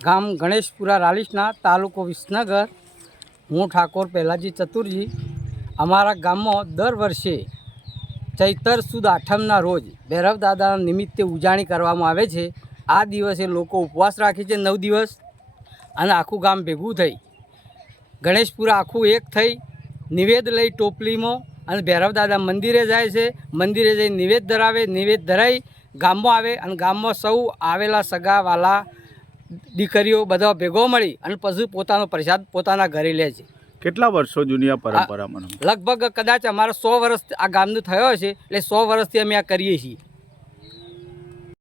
ગામ ગણેશપુરા રાલીસના તાલુકો વિસનગર। હું ઠાકોર પહેલાજી ચતુરજી। અમારા ગામમાં દર વર્ષે ચૈતર સુદ આઠમના રોજ ભૈરવ દાદાના નિમિત્તે ઉજાણી કરવામાં આવે છે। આ દિવસે લોકો ઉપવાસ રાખે છે 9 દિવસ, અને આખું ગામ ભેગું થઈ ગણેશપુરા આખું એક થઈ નિવેદ લઈ ટોપલીમાં અને ભૈરવ દાદા મંદિરે જાય છે। મંદિરે જઈ નિવેદ ધરાવે, નિવેદ ધરાઈ ગામમાં આવે અને ગામમાં સૌ આવેલા સગા વાલા દીકરીઓ બધા ભેગો મળી અને પછી પોતાનો પ્રસાદ પોતાના ઘરે લે છે। કેટલા વર્ષો જૂની આ પરંપરામાં? લગભગ કદાચ અમારા 100 વર્ષ આ ગામનો થયો છે, એટલે 100 વર્ષથી અમે આ કરીએ છીએ।